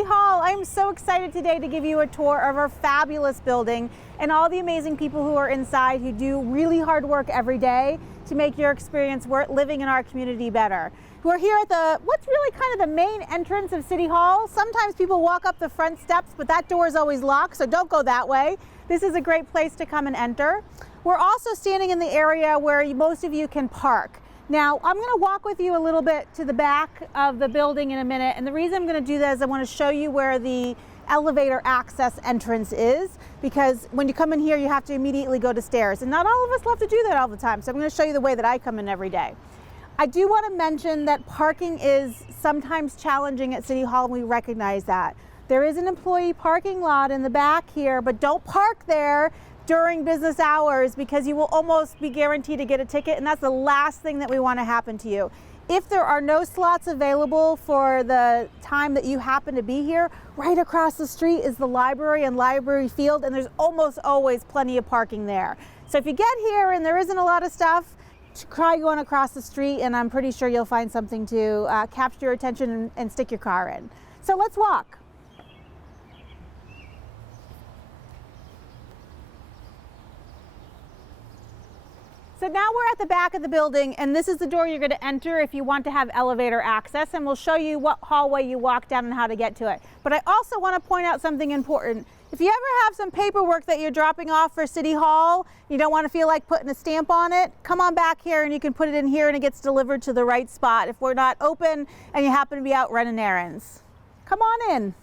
City Hall. I'm so excited today to give you a tour of our fabulous building and all the amazing people who are inside who do really hard work every day to make your experience living in our community better. We're here at what's really kind of the main entrance of City Hall. Sometimes people walk up the front steps, but that door is always locked, so don't go that way. This is a great place to come and enter. We're also standing in the area where most of you can park. Now, I'm going to walk with you a little bit to the back of the building in a minute, and the reason I'm going to do that is I want to show you where the elevator access entrance is, because when you come in here you have to immediately go to stairs, and not all of us love to do that all the time, so I'm going to show you the way that I come in every day. I do want to mention that parking is sometimes challenging at City Hall, and we recognize that. There is an employee parking lot in the back here, but don't park there during business hours because you will almost be guaranteed to get a ticket, and that's the last thing that we want to happen to you. If there are no slots available for the time that you happen to be here, right across the street is the library and library field, and there's almost always plenty of parking there. So if you get here and there isn't a lot of stuff, try going across the street, and I'm pretty sure you'll find something to capture your attention and stick your car in. So let's walk. So now we're at the back of the building, and this is the door you're going to enter if you want to have elevator access, and we'll show you what hallway you walk down and how to get to it. But I also want to point out something important. If you ever have some paperwork that you're dropping off for City Hall, you don't want to feel like putting a stamp on it, come on back here and you can put it in here and it gets delivered to the right spot if we're not open and you happen to be out running errands. Come on in.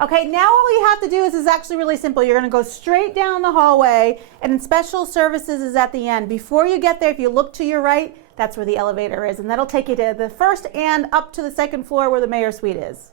Okay, now all you have to do is actually really simple. You're going to go straight down the hallway, and Special Services is at the end. Before you get there, if you look to your right, that's where the elevator is, and that'll take you to the first and up to the second floor where the mayor's suite is.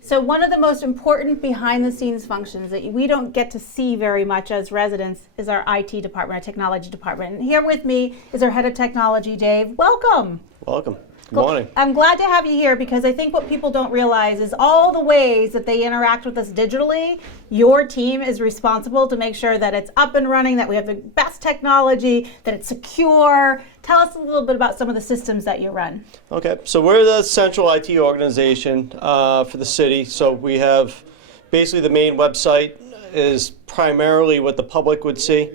So one of the most important behind-the-scenes functions that we don't get to see very much as residents is our IT department, our technology department. And here with me is our head of technology, Dave. Welcome. Welcome. Good morning. I'm glad to have you here because I think what people don't realize is all the ways that they interact with us digitally. Your team is responsible to make sure that it's up and running, that we have the best technology, that it's secure. Tell us a little bit about some of the systems that you run. Okay, so we're the central IT organization for the city. So we have basically the main website is primarily what the public would see.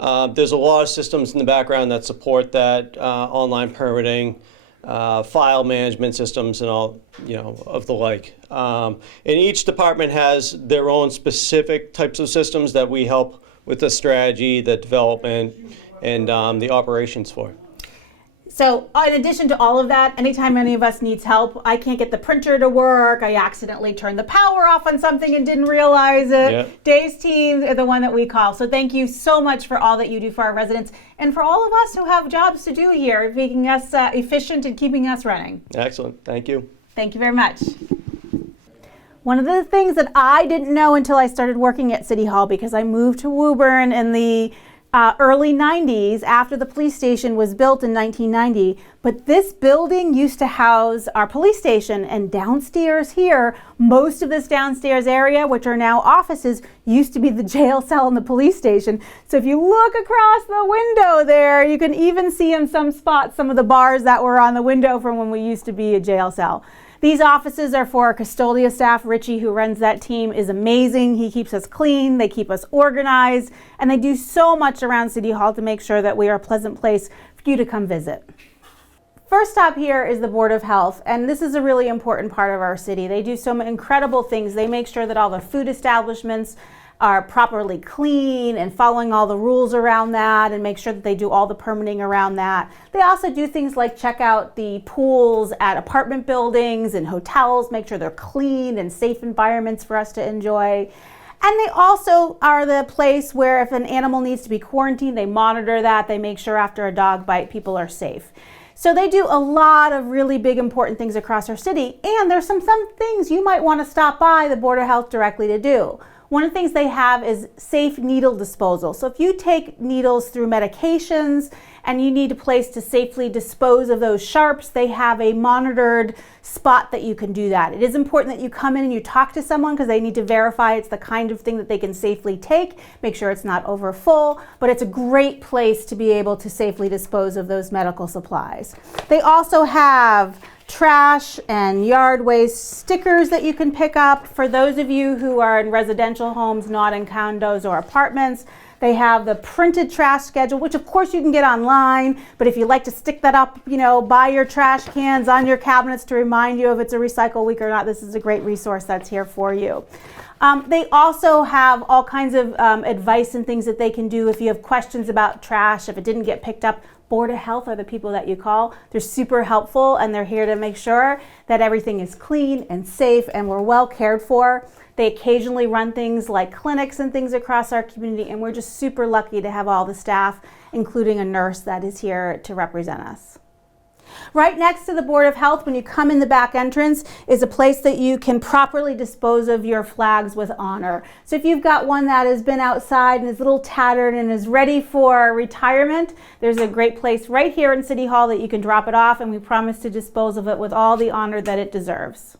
There's a lot of systems in the background that support that, online permitting, file management systems, and all of the like. And each department has their own specific types of systems that we help with the strategy, the development, and the operations for. So in addition to all of that, anytime any of us needs help, I can't get the printer to work, I accidentally turned the power off on something and didn't realize it, Yeah. Dave's team are the one that we call. So thank you so much for all that you do for our residents and for all of us who have jobs to do here, making us efficient and keeping us running. Excellent. Thank you. Thank you very much. One of the things that I didn't know until I started working at City Hall, because I moved to Woburn in the early 90s after the police station was built in 1990, but this building used to house our police station, and downstairs here, most of this downstairs area, which are now offices, used to be the jail cell and the police station. So if you look across the window there, you can even see in some spots some of the bars that were on the window from when we used to be a jail cell. These offices are for our custodial staff. Richie, who runs that team, is amazing. He keeps us clean, they keep us organized, and they do so much around City Hall to make sure that we are a pleasant place for you to come visit. First stop here is the Board of Health, and this is a really important part of our city. They do some incredible things. They make sure that all the food establishments are properly clean and following all the rules around that, and make sure that they do all the permitting around that. They also do things like check out the pools at apartment buildings and hotels, make sure they're clean and safe environments for us to enjoy. And they also are the place where if an animal needs to be quarantined, they monitor that. They make sure after a dog bite, people are safe. So they do a lot of really big, important things across our city. And there's some things you might want to stop by the Board of Health directly to do. One of the things they have is safe needle disposal. So if you take needles through medications and you need a place to safely dispose of those sharps, they have a monitored spot that you can do that. It is important that you come in and you talk to someone because they need to verify it's the kind of thing that they can safely take, make sure it's not over full, but it's a great place to be able to safely dispose of those medical supplies. They also have trash and yard waste stickers that you can pick up. For those of you who are in residential homes, not in condos or apartments, they have the printed trash schedule, which of course you can get online, but if you like to stick that up, by your trash cans, on your cabinets to remind you if it's a recycle week or not, this is a great resource that's here for you. They also have all kinds of advice and things that they can do if you have questions about trash, if it didn't get picked up. Board of Health are the people that you call. They're super helpful and they're here to make sure that everything is clean and safe and we're well cared for. They occasionally run things like clinics and things across our community, and we're just super lucky to have all the staff, including a nurse that is here to represent us. Right next to the Board of Health, when you come in the back entrance, is a place that you can properly dispose of your flags with honor. So if you've got one that has been outside and is a little tattered and is ready for retirement, there's a great place right here in City Hall that you can drop it off, and we promise to dispose of it with all the honor that it deserves.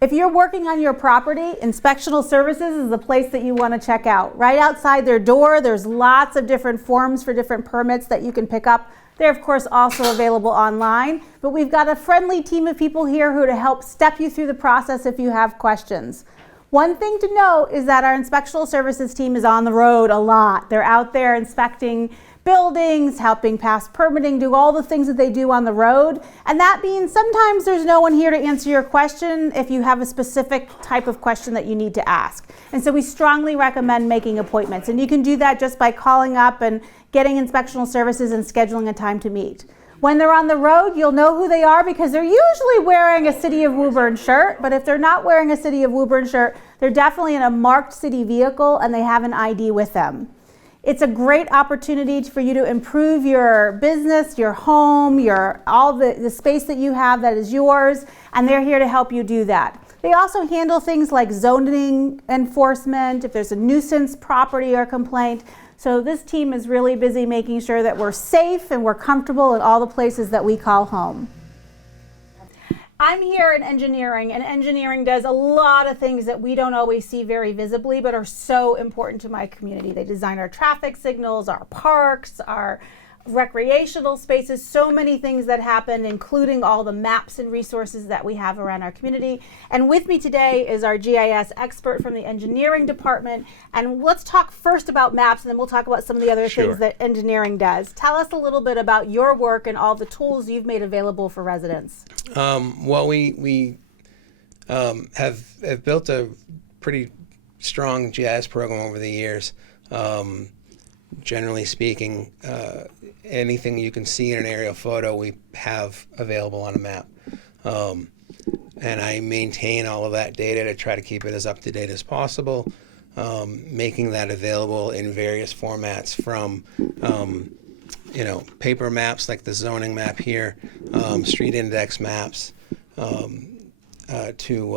If you're working on your property, Inspectional Services is the place that you want to check out. Right outside their door, there's lots of different forms for different permits that you can pick up. They're, of course, also available online, but we've got a friendly team of people here who to help step you through the process if you have questions. One thing to note is that our Inspectional Services team is on the road a lot. They're out there inspecting buildings, helping pass permitting, do all the things that they do on the road. And that means sometimes there's no one here to answer your question if you have a specific type of question that you need to ask. And so we strongly recommend making appointments. And you can do that just by calling up and getting Inspectional Services and scheduling a time to meet. When they're on the road, you'll know who they are because they're usually wearing a City of Woburn shirt. But if they're not wearing a City of Woburn shirt, they're definitely in a marked city vehicle and they have an ID with them. It's a great opportunity for you to improve your business, your home, all the space that you have that is yours, and they're here to help you do that. They also handle things like zoning enforcement, if there's a nuisance property or complaint. So this team is really busy making sure that we're safe and we're comfortable in all the places that we call home. I'm here in engineering, and engineering does a lot of things that we don't always see very visibly, but are so important to my community. They design our traffic signals, our parks, our recreational spaces, so many things that happen, including all the maps and resources that we have around our community. And with me today is our GIS expert from the engineering department. And let's talk first about maps, and then we'll talk about some of the other things that engineering does. Tell us a little bit about your work and all the tools you've made available for residents. Well, we have built a pretty strong GIS program over the years. Generally speaking, anything you can see in an aerial photo, we have available on a map. And I maintain all of that data to try to keep it as up to date as possible, making that available in various formats from paper maps like the zoning map here, street index maps, to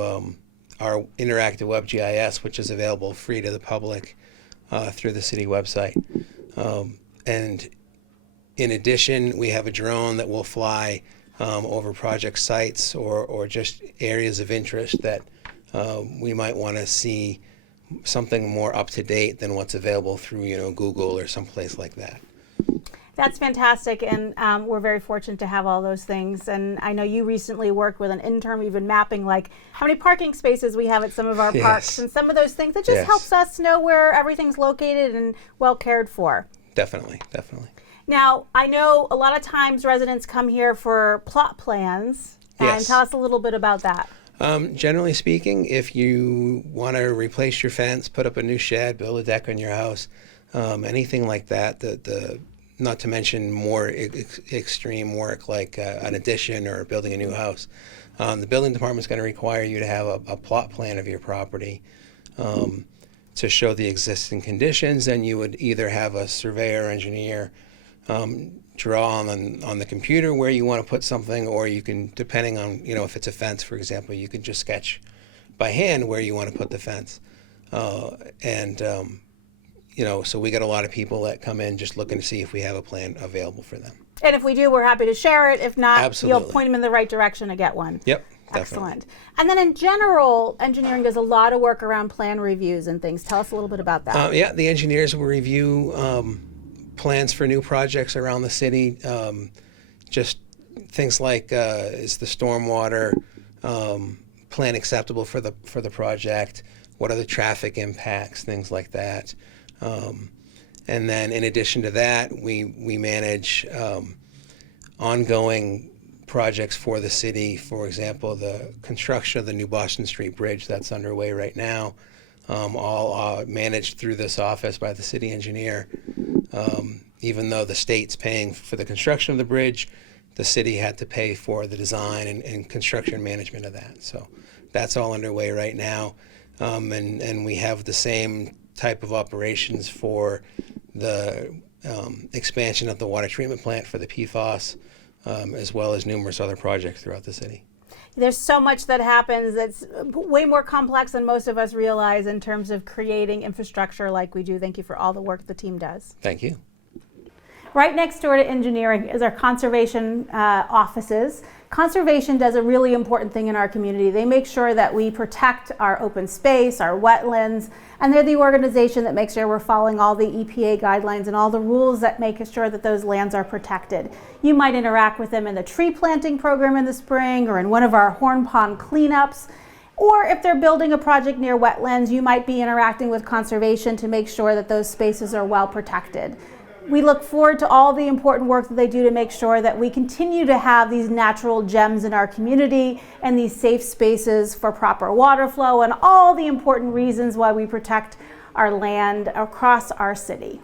our interactive web GIS, which is available free to the public through the city website. And in addition, we have a drone that will fly over project sites or just areas of interest that we might want to see something more up to date than what's available through Google or someplace like that. That's fantastic, and we're very fortunate to have all those things. And I know you recently worked with an intern. We've been mapping like how many parking spaces we have at some of our parks, and some of those things. It just helps us know where everything's located and well cared for. Definitely. Now, I know a lot of times residents come here for plot plans, and tell us a little bit about that. Generally speaking, if you want to replace your fence, put up a new shed, build a deck on your house, anything like that, not to mention more extreme work like an addition or building a new house, the building department is going to require you to have a plot plan of your property to show the existing conditions, and you would either have a surveyor or engineer draw on the computer where you want to put something, or you can, depending on, if it's a fence, for example, you could just sketch by hand where you want to put the fence. so we get a lot of people that come in just looking to see if we have a plan available for them. And if we do, we're happy to share it. If not, Absolutely. you'll point them in the right direction to get one. Yep. Excellent. And then in general, engineering does a lot of work around plan reviews and things. Tell us a little bit about that. Yeah, the engineers will review plans for new projects around the city. Just things like, is the stormwater plan acceptable for the project? What are the traffic impacts? Things like that. And then in addition to that, we manage ongoing projects for the city. For example, the construction of the new Boston Street Bridge that's underway right now, all managed through this office by the city engineer. Even though the state's paying for the construction of the bridge, the city had to pay for the design and construction management of that. So that's all underway right now. And we have the same type of operations for the expansion of the water treatment plant for the PFAS, as well as numerous other projects throughout the city. There's so much that happens that's way more complex than most of us realize in terms of creating infrastructure like we do. Thank you for all the work the team does. Thank you. Right next door to engineering is our conservation offices. Conservation does a really important thing in our community. They make sure that we protect our open space, our wetlands, and they're the organization that makes sure we're following all the EPA guidelines and all the rules that make sure that those lands are protected. You might interact with them in the tree planting program in the spring or in one of our horn pond cleanups. Or if they're building a project near wetlands, you might be interacting with conservation to make sure that those spaces are well protected. We look forward to all the important work that they do to make sure that we continue to have these natural gems in our community and these safe spaces for proper water flow and all the important reasons why we protect our land across our city.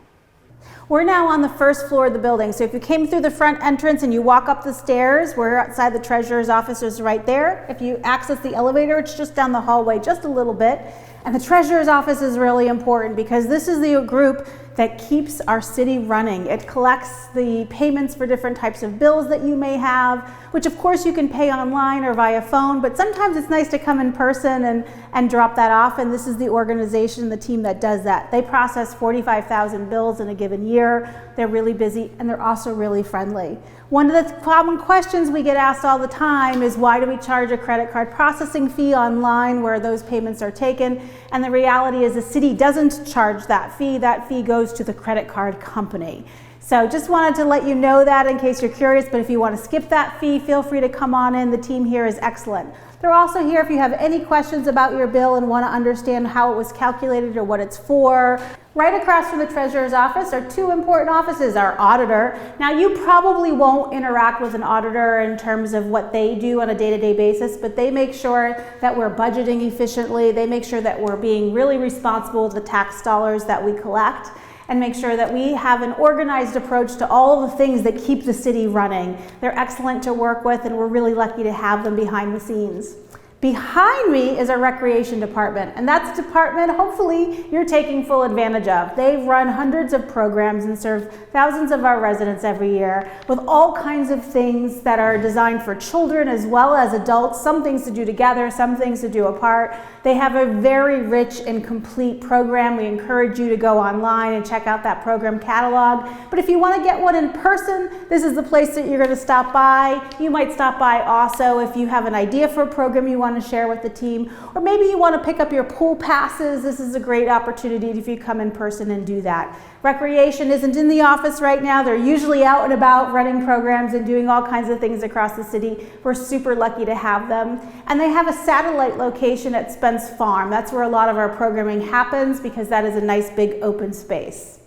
We're now on the first floor of the building. So if you came through the front entrance and you walk up the stairs, we're outside the treasurer's office is right there. If you access the elevator, it's just down the hallway just a little bit. And the treasurer's office is really important because this is the group that keeps our city running. It collects the payments for different types of bills that you may have, which of course you can pay online or via phone, but sometimes it's nice to come in person and drop that off, and this is the organization, the team that does that. They process 45,000 bills in a given year. They're really busy, and they're also really friendly. One of the common questions we get asked all the time is, why do we charge a credit card processing fee online where those payments are taken? And the reality is the city doesn't charge that fee. That fee goes to the credit card company. So just wanted to let you know that in case you're curious, but if you want to skip that fee, feel free to come on in. The team here is excellent. They're also here if you have any questions about your bill and want to understand how it was calculated or what it's for. Right across from the treasurer's office are two important offices, our auditor. Now you probably won't interact with an auditor in terms of what they do on a day-to-day basis, but they make sure that we're budgeting efficiently. They make sure that we're being really responsible with the tax dollars that we collect, and make sure that we have an organized approach to all of the things that keep the city running. They're excellent to work with, and we're really lucky to have them behind the scenes. Behind me is our recreation department, and that's a department hopefully you're taking full advantage of. They run hundreds of programs and serve thousands of our residents every year with all kinds of things that are designed for children as well as adults, some things to do together, some things to do apart. They have a very rich and complete program. We encourage you to go online and check out that program catalog. But if you want to get one in person, this is the place that you're going to stop by. You might stop by also if you have an idea for a program you want to share with the team, or maybe you want to pick up your pool passes. This is a great opportunity if you come in person and do that. Recreation isn't in the office right now. They're usually out and about running programs and doing all kinds of things across the city. We're super lucky to have them. And they have a satellite location at Spence Farm. That's where a lot of our programming happens because that is a nice big open space.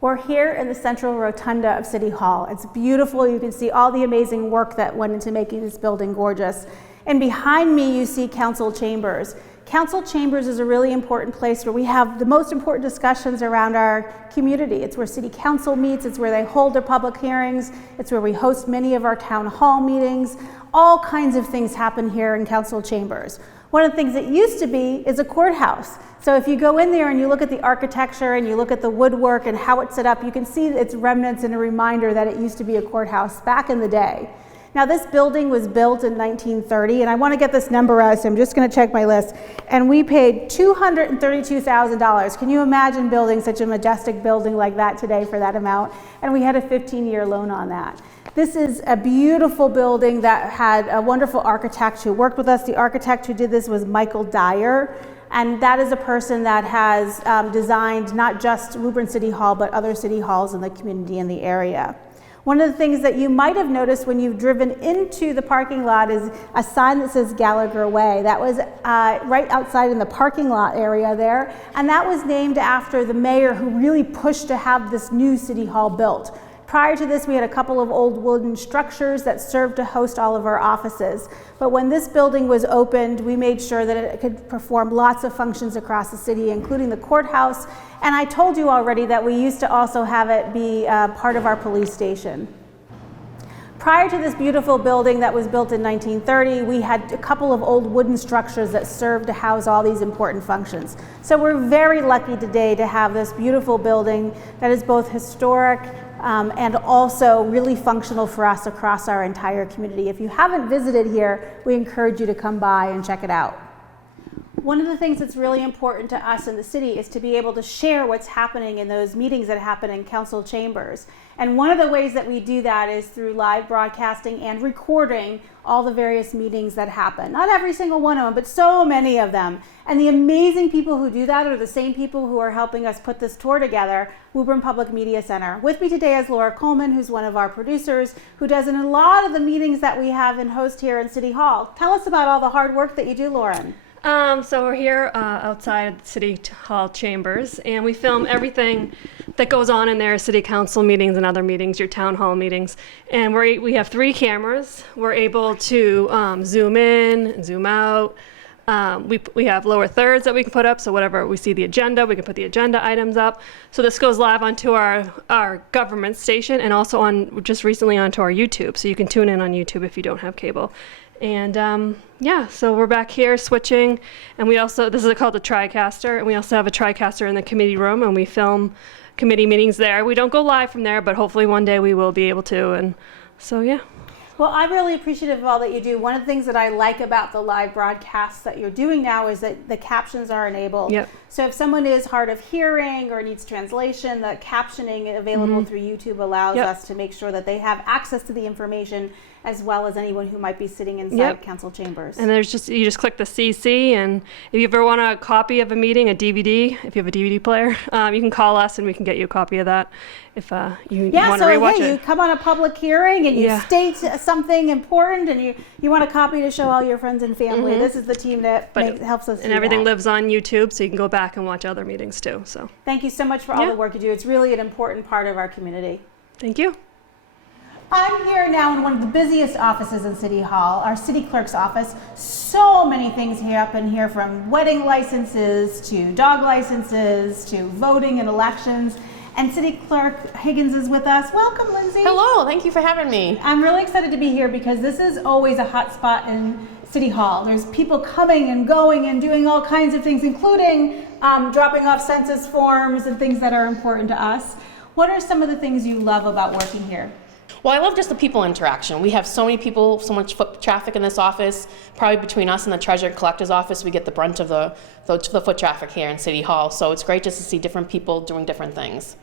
We're here in the central rotunda of City Hall. It's beautiful. You can see all the amazing work that went into making this building gorgeous. And behind me, you see council chambers. Council chambers is a really important place where we have the most important discussions around our community. It's where city council meets. It's where they hold their public hearings. It's where we host many of our town hall meetings. All kinds of things happen here in council chambers. One of the things that used to be is a courthouse. So if you go in there and you look at the architecture and you look at the woodwork and how it's set up, you can see its remnants and a reminder that it used to be a courthouse back in the day. Now this building was built in 1930, and I want to get this number out, so I'm just going to check my list. And we paid $232,000. Can you imagine building such a majestic building like that today for that amount? And we had a 15-year loan on that. This is a beautiful building that had a wonderful architect who worked with us. The architect who did this was Michael Dyer, and that is a person that has designed not just Woburn City Hall, but other city halls in the community in the area. One of the things that you might have noticed when you've driven into the parking lot is a sign that says Gallagher Way. That was right outside in the parking lot area there, and that was named after the mayor who really pushed to have this new city hall built. Prior to this, we had a couple of old wooden structures that served to host all of our offices. But when this building was opened, we made sure that it could perform lots of functions across the city, including the courthouse. And I told you already that we used to also have it be part of our police station. Prior to this beautiful building that was built in 1930, we had a couple of old wooden structures that served to house all these important functions. So we're very lucky today to have this beautiful building that is both historic and also really functional for us across our entire community. If you haven't visited here, we encourage you to come by and check it out. One of the things that's really important to us in the city is to be able to share what's happening in those meetings that happen in council chambers. And one of the ways that we do that is through live broadcasting and recording all the various meetings that happen. Not every single one of them, but so many of them. And the amazing people who do that are the same people who are helping us put this tour together, Woburn Public Media Center. With me today is Laura Coleman, who's one of our producers, who does in a lot of the meetings that we have and host here in City Hall. Tell us about all the hard work that you do, Lauren. So we're here outside the City Hall chambers, and we film everything that goes on in there, city council meetings and other meetings, your town hall meetings. And we have 3 cameras. We're able to zoom in and zoom out. We have lower thirds that we can put up, so whatever we see the agenda, we can put the agenda items up. So this goes live onto our government station and also on just recently onto our YouTube. So you can tune in on YouTube if you don't have cable. And yeah, so we're back here switching, and we also, this is called the TriCaster, and we also have a TriCaster in the committee room, and we film committee meetings there. We don't go live from there, but hopefully one day we will be able to, and so yeah. Well, I'm really appreciative of all that you do. One of the things that I like about the live broadcasts that you're doing now is that the captions are enabled. Yep. So if someone is hard of hearing or needs translation, the captioning available through YouTube allows us to make sure that they have access to the information as well as anyone who might be sitting inside council chambers. And there's just, you just click the CC, and if you ever want a copy of a meeting, a DVD, if you have a DVD player, you can call us and we can get you a copy of that if you want to rewatch it. You come on a public hearing and you state something important and you want a copy to show all your friends and family. This is the team that helps us do and everything that. lives on YouTube, so you can go back and watch other meetings too. So thank you so much for all the work you do. It's really an important part of our community. Thank you. I'm here now in one of the busiest offices in City Hall, our city clerk's office. So many things happen here, from wedding licenses to dog licenses to voting and elections. And City Clerk Higgins is with us. Welcome, Lindsay. Hello, thank you for having me. I'm really excited to be here because this is always a hot spot in City Hall. There's people coming and going and doing all kinds of things, including dropping off census forms and things that are important to us. What are some of the things you love about working here? Well, I love just the people interaction. We have so many people, so much foot traffic in this office. Probably between us and the treasurer collector's office, we get the brunt of the foot traffic here in City Hall. So it's great just to see different people doing different things.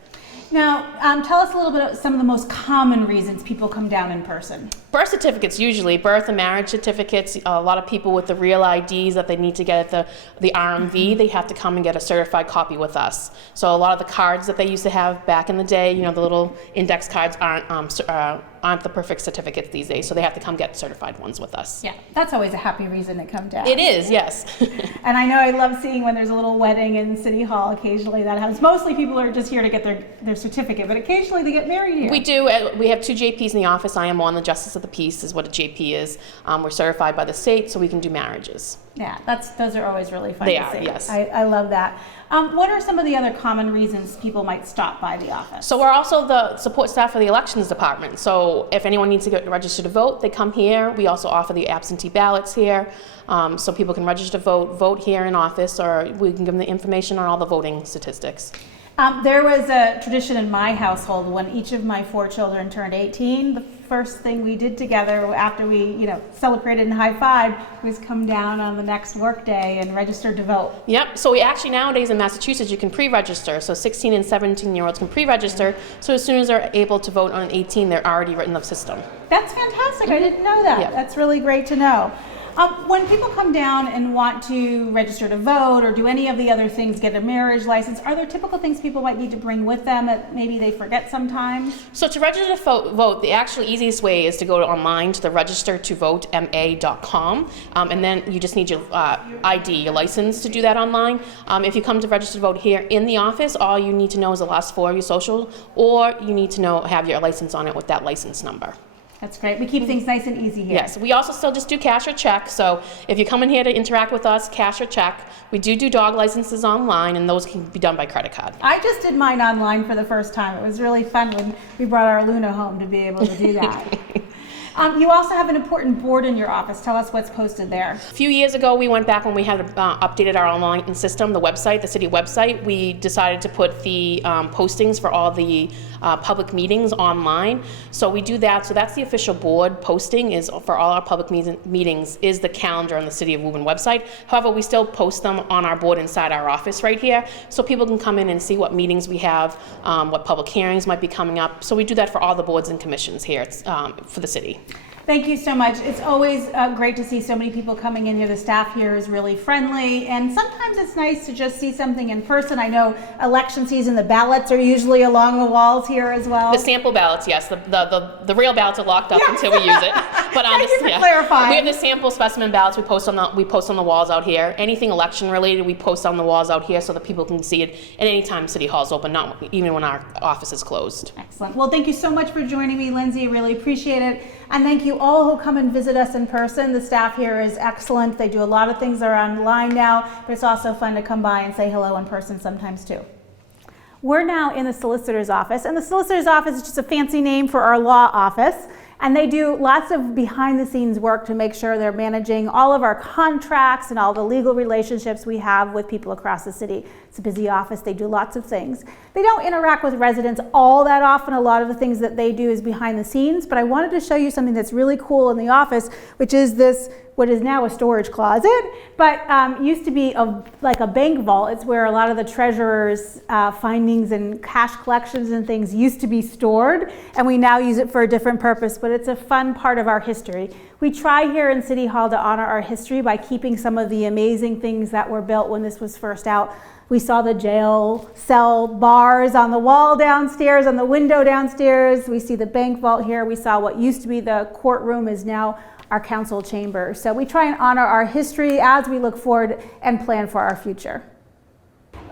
Now, tell us a little bit of some of the most common reasons people come down in person. Birth certificates, usually. Birth and marriage certificates. A lot of people with the real IDs that they need to get at the RMV, they have to come and get a certified copy with us. So a lot of the cards that they used to have back in the day, you know, the little index cards aren't the perfect certificates these days, so they have to come get certified ones with us. Yeah, that's always a happy reason to come down. It is, yes. And I know I love seeing when there's a little wedding in City Hall. Occasionally that happens. Mostly people are just here to get their certificate, but occasionally they get married here. We do. We have 2 JPs in the office. I am on the Justice of the Peace, is what a JP is. We're certified by the state, so we can do marriages. Yeah, those are always really fun They to are, see. yes. I love that. What are some of the other common reasons people might stop by the office? So we're also the support staff for the elections department. So if anyone needs to get registered to vote, they come here. We also offer the absentee ballots here, so people can register to vote here in office, or we can give them the information on all the voting statistics. There was a tradition in my household when each of my 4 children turned 18. The first thing we did together after we, celebrated and high-fived was come down on the next workday and register to vote. Yep, so we actually nowadays in Massachusetts, you can pre-register. So 16 and 17-year-olds can pre-register. So as soon as they're able to vote on 18, they're already written in the system. That's fantastic. I didn't know that. Yep. That's really great to know. When people come down and want to register to vote or do any of the other things, get a marriage license, are there typical things people might need to bring with them that maybe they forget sometimes? So to register to vote, the actually easiest way is to go online to the registertovote.ma.com, and then you just need your ID, your license to do that online. If you come to register to vote here in the office, all you need to know is the last 4 of your social, or you need to have your license on it with that license number. That's great. We keep things nice and easy here. Yes, we also still just do cash or check. So if you come in here to interact with us, cash or check. We do dog licenses online, and those can be done by credit card. I just did mine online for the first time. It was really fun when we brought our Luna home to be able to do that. You also have an important board in your office. Tell us what's posted there. A few years ago, we went back when we had updated our online system, the website, the city website. We decided to put the postings for all the public meetings online. So we do that. So that's the official board posting is for all our public meetings is the calendar on the City of Woburn website. However, we still post them on our board inside our office right here, so people can come in and see what meetings we have, what public hearings might be coming up. So we do that for all the boards and commissions here for the city. Thank you so much. It's always great to see so many people coming in here. The staff here is really friendly, and sometimes it's nice to just see something in person. I know election season, the ballots are usually along the walls here as well. The sample ballots, yes. The real ballots are locked up until we use it. But Thank you for clarifying. we have the sample specimen ballots. We post on the walls out here. Anything election related, we post on the walls out here so that people can see it at any time City Hall's open, not even when our office is closed. Excellent. Well, thank you so much for joining me, Lindsay. Really appreciate it. And thank you all who come and visit us in person. The staff here is excellent. They do a lot of things that are online now, but it's also fun to come by and say hello in person sometimes too. We're now in the solicitor's office, and the solicitor's office is just a fancy name for our law office. And they do lots of behind-the-scenes work to make sure they're managing all of our contracts and all the legal relationships we have with people across the city. It's a busy office. They do lots of things. They don't interact with residents all that often. A lot of the things that they do is behind the scenes, but I wanted to show you something that's really cool in the office, which is this, what is now a storage closet, but used to be like a bank vault. It's where a lot of the treasurer's findings and cash collections and things used to be stored, and we now use it for a different purpose, but it's a fun part of our history. We try here in City Hall to honor our history by keeping some of the amazing things that were built when this was first out. We saw the jail cell bars on the wall downstairs, on the window downstairs. We see the bank vault here. We saw what used to be the courtroom is now our council chamber. So we try and honor our history as we look forward and plan for our future.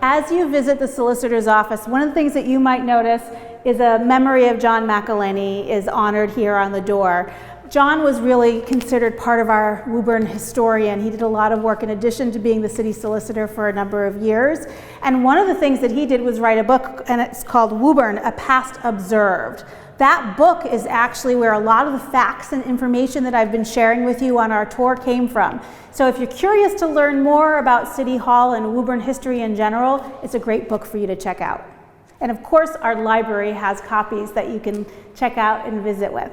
As you visit the solicitor's office, one of the things that you might notice is a memory of John McElhenney is honored here on the door. John was really considered part of our Woburn historian. He did a lot of work in addition to being the city solicitor for a number of years. And one of the things that he did was write a book, and it's called Woburn, A Past Observed. That book is actually where a lot of the facts and information that I've been sharing with you on our tour came from. So if you're curious to learn more about City Hall and Woburn history in general, it's a great book for you to check out. And of course, our library has copies that you can check out and visit with.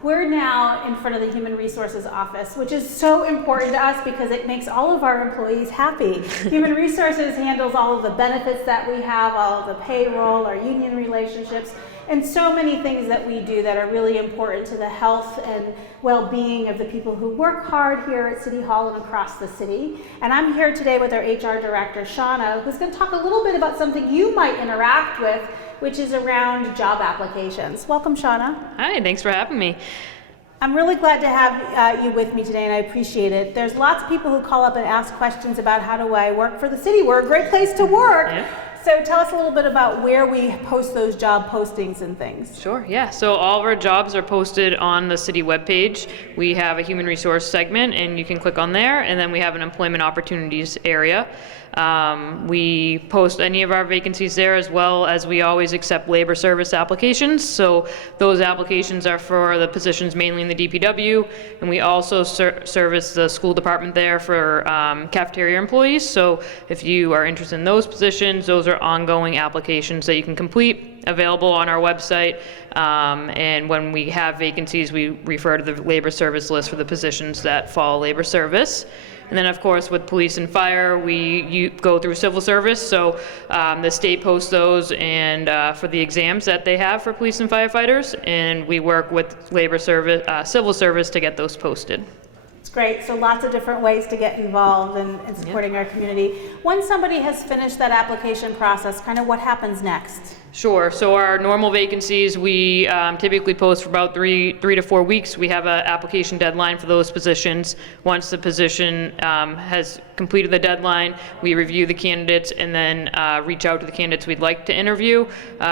We're now in front of the Human Resources office, which is so important to us because it makes all of our employees happy. Human Resources handles all of the benefits that we have, all of the payroll, our union relationships, and so many things that we do that are really important to the health and well-being of the people who work hard here at City Hall and across the city. And I'm here today with our HR director, Shauna, who's going to talk a little bit about something you might interact with, which is around job applications. Welcome, Shauna. Hi, thanks for having me. I'm really glad to have you with me today, and I appreciate it. There's lots of people who call up and ask questions about how do I work for the city. We're a great place to work. Yeah. So tell us a little bit about where we post those job postings and things. Sure, yeah. So all of our jobs are posted on the city webpage. We have a human resource segment, and you can click on there, and then we have an employment opportunities area. We post any of our vacancies there, as well as we always accept labor service applications. So those applications are for the positions mainly in the DPW, and we also service the school department there for cafeteria employees. So if you are interested in those positions, those are ongoing applications that you can complete, available on our website. And when we have vacancies, we refer to the labor service list for the positions that fall labor service. And then, of course, with police and fire, you go through civil service. So the state posts those and for the exams that they have for police and firefighters, and we work with labor service, civil service to get those posted. It's great. So lots of different ways to get involved in supporting our community. Once somebody has finished that application process, kind of what happens next? Sure. So our normal vacancies, we typically post for about three to 4 weeks. We have an application deadline for those positions. Once the position has completed the deadline, we review the candidates and then reach out to the candidates we'd like to interview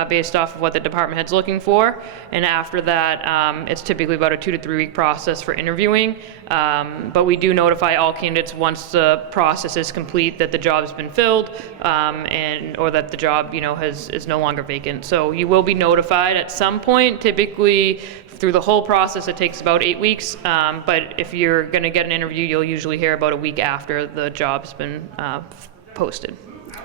based off of what the department head's looking for. And after that, it's typically about a 2 to 3 week process for interviewing. But we do notify all candidates once the process is complete that the job has been filled or that the job, is no longer vacant. So you will be notified at some point. Typically, through the whole process, it takes about 8 weeks. But if you're going to get an interview, you'll usually hear about a week after the job's been posted.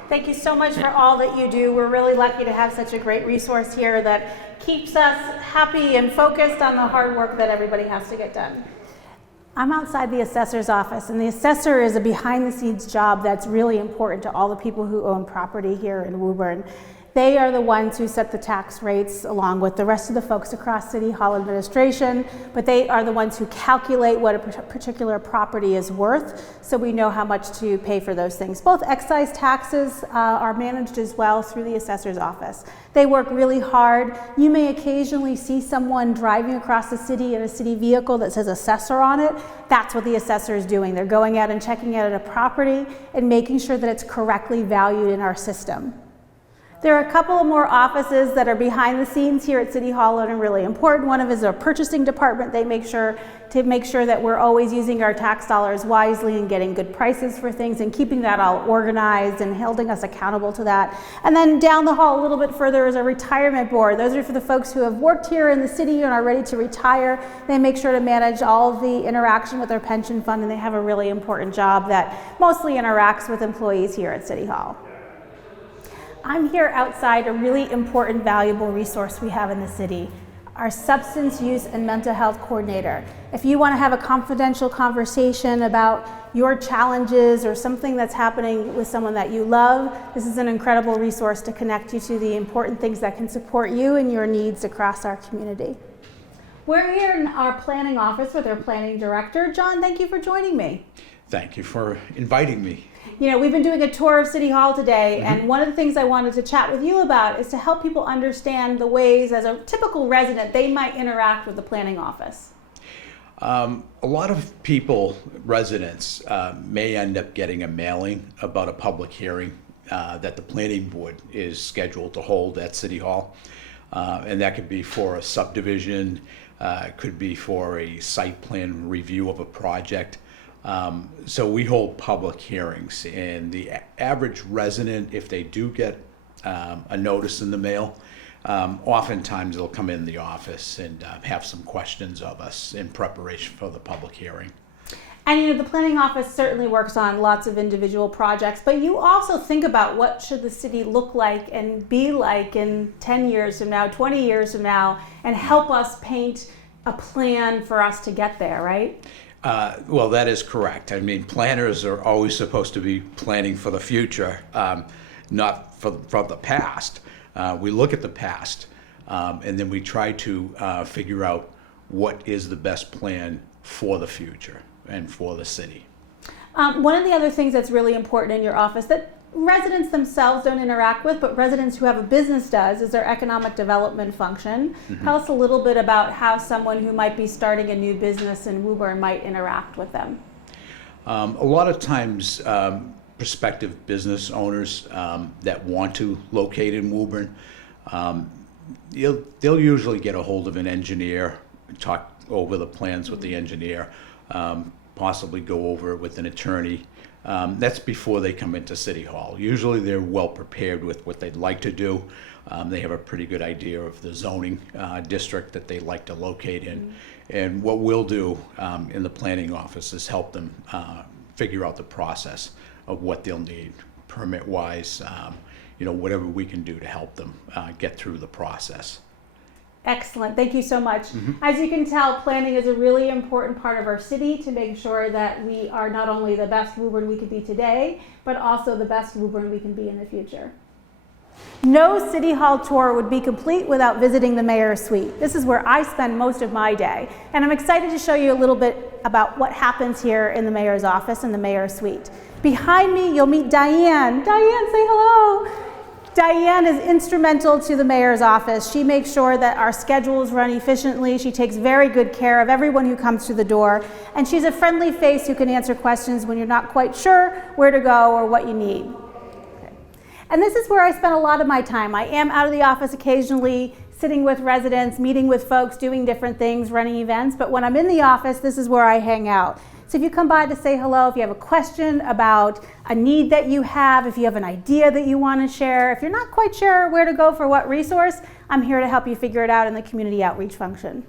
Thank you so much for all that you do. We're really lucky to have such a great resource here that keeps us happy and focused on the hard work that everybody has to get done. I'm outside the assessor's office, and the assessor is a behind-the-scenes job that's really important to all the people who own property here in Woburn. They are the ones who set the tax rates along with the rest of the folks across City Hall administration, but they are the ones who calculate what a particular property is worth, so we know how much to pay for those things. Both excise taxes are managed as well through the assessor's office. They work really hard. You may occasionally see someone driving across the city in a city vehicle that says assessor on it. That's what the assessor is doing. They're going out and checking out a property and making sure that it's correctly valued in our system. There are a couple of more offices that are behind the scenes here at City Hall and are really important. One of is our purchasing department. They make sure that we're always using our tax dollars wisely and getting good prices for things and keeping that all organized and holding us accountable to that. And then down the hall a little bit further is our retirement board. Those are for the folks who have worked here in the city and are ready to retire. They make sure to manage all of the interaction with our pension fund, and they have a really important job that mostly interacts with employees here at City Hall. I'm here outside a really important, valuable resource we have in the city, our substance use and mental health coordinator. If you want to have a confidential conversation about your challenges or something that's happening with someone that you love, this is an incredible resource to connect you to the important things that can support you and your needs across our community. We're here in our planning office with our planning director. John, thank you for joining me. Thank you for inviting me. We've been doing a tour of City Hall today, and one of the things I wanted to chat with you about is to help people understand the ways, as a typical resident, they might interact with the planning office. A lot of people, residents, may end up getting a mailing about a public hearing that the planning board is scheduled to hold at City Hall. And that could be for a subdivision, it could be for a site plan review of a project. So we hold public hearings, and the average resident, if they do get a notice in the mail, oftentimes they'll come in the office and have some questions of us in preparation for the public hearing. And the planning office certainly works on lots of individual projects, but you also think about what should the city look like and be like in 10 years from now, 20 years from now, and help us paint a plan for us to get there, right? Well, that is correct. I mean, planners are always supposed to be planning for the future, not for the past. We look at the past, and then we try to figure out what is the best plan for the future and for the city. One of the other things that's really important in your office that residents themselves don't interact with, but residents who have a business does, is their economic development function. Tell us a little bit about how someone who might be starting a new business in Woburn might interact with them. A lot of times, prospective business owners that want to locate in Woburn, they'll usually get a hold of an engineer, talk over the plans with the engineer, possibly go over it with an attorney, That's before they come into City Hall. Usually they're well prepared with what they'd like to do. They have a pretty good idea of the zoning district that they like to locate in. And what we'll do in the planning office is help them figure out the process of what they'll need, permit-wise, whatever we can do to help them get through the process. Excellent. Thank you so much. As you can tell, planning is a really important part of our city to make sure that we are not only the best Woburn we could be today, but also the best Woburn we can be in the future. No City Hall tour would be complete without visiting the Mayor's Suite. This is where I spend most of my day, and I'm excited to show you a little bit about what happens here in the Mayor's office and the Mayor's Suite. Behind me, you'll meet Diane. Diane, say hello. Diane is instrumental to the Mayor's office. She makes sure that our schedules run efficiently. She takes very good care of everyone who comes through the door, and she's a friendly face who can answer questions when you're not quite sure where to go or what you need. And this is where I spend a lot of my time. I am out of the office occasionally, sitting with residents, meeting with folks, doing different things, running events, but when I'm in the office, this is where I hang out. So if you come by to say hello, if you have a question about a need that you have, if you have an idea that you want to share, if you're not quite sure where to go for what resource, I'm here to help you figure it out in the community outreach function.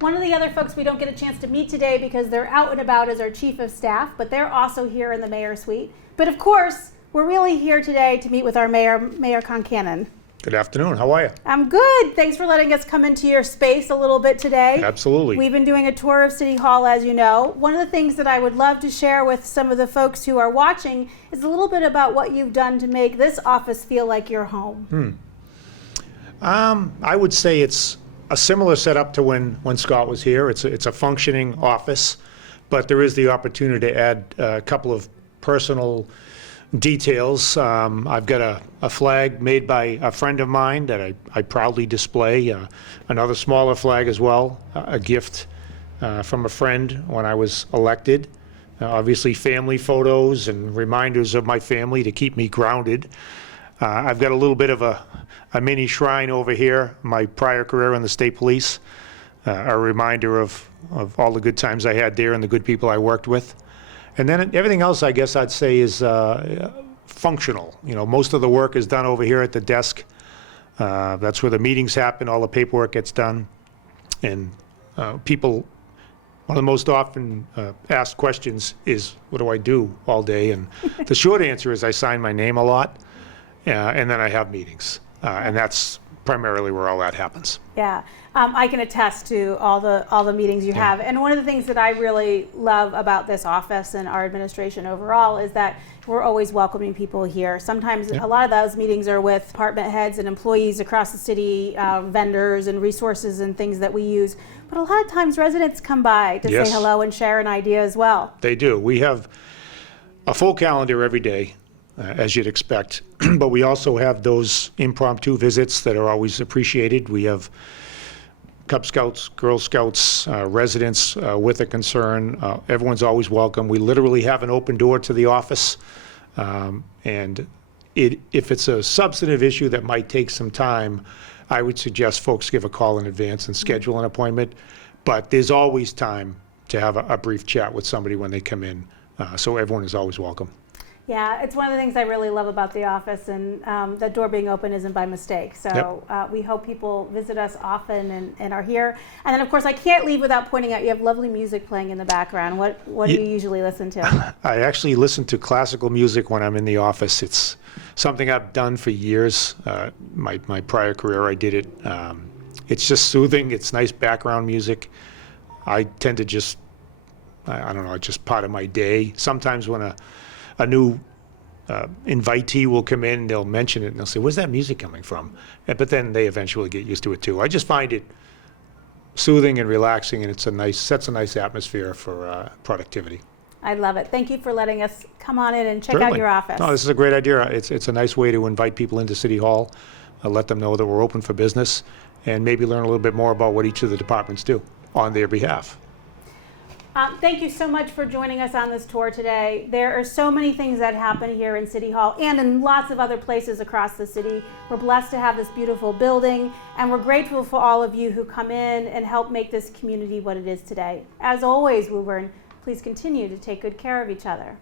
One of the other folks we don't get a chance to meet today because they're out and about is our Chief of Staff, but they're also here in the Mayor's Suite. But of course, we're really here today to meet with our Mayor Concannon. Good afternoon. How are you? I'm good. Thanks for letting us come into your space a little bit today. Absolutely. We've been doing a tour of City Hall, as you know. One of the things that I would love to share with some of the folks who are watching is a little bit about what you've done to make this office feel like your home. I would say it's a similar setup to when Scott was here. It's a functioning office, but there is the opportunity to add a couple of personal details. I've got a flag made by a friend of mine that I proudly display, another smaller flag as well, a gift from a friend when I was elected. Obviously family photos and reminders of my family to keep me grounded. I've got a little bit of a mini shrine over here, my prior career in the state police, a reminder of all the good times I had there and the good people I worked with. And then everything else, I guess I'd say, is functional. Most of the work is done over here at the desk. That's where the meetings happen, all the paperwork gets done. And people, one of the most often asked questions is, what do I do all day? And the short answer is I sign my name a lot, and then I have meetings. And that's primarily where all that happens. Yeah, I can attest to all the meetings you have. And one of the things that I really love about this office and our administration overall is that we're always welcoming people here. Sometimes a lot of those meetings are with department heads and employees across the city, vendors and resources and things that we use. But a lot of times residents come by to say hello and share an idea as well. They do. We have a full calendar every day, as you'd expect. But we also have those impromptu visits that are always appreciated. We have Cub Scouts, Girl Scouts, residents with a concern. Everyone's always welcome. We literally have an open door to the office. And if it's a substantive issue that might take some time, I would suggest folks give a call in advance and schedule an appointment. But there's always time to have a brief chat with somebody when they come in. So everyone is always welcome. Yeah, it's one of the things I really love about the office, and that door being open isn't by mistake. So we hope people visit us often and are here. And then, of course, I can't leave without pointing out you have lovely music playing in the background. What do you usually listen to? I actually listen to classical music when I'm in the office. It's something I've done for years. My prior career, I did it. It's just soothing. It's nice background music. I tend to just, I don't know, it's just part of my day. Sometimes when a new invitee will come in, they'll mention it, and they'll say, where's that music coming from? But then they eventually get used to it too. I just find it soothing and relaxing, and sets a nice atmosphere for productivity. I love it. Thank you for letting us come on in and check out your office. No, this is a great idea. It's a nice way to invite people into City Hall, let them know that we're open for business, and maybe learn a little bit more about what each of the departments do on their behalf. Thank you so much for joining us on this tour today. There are so many things that happen here in City Hall and in lots of other places across the city. We're blessed to have this beautiful building, and we're grateful for all of you who come in and help make this community what it is today. As always, Woburn, Please continue to take good care of each other.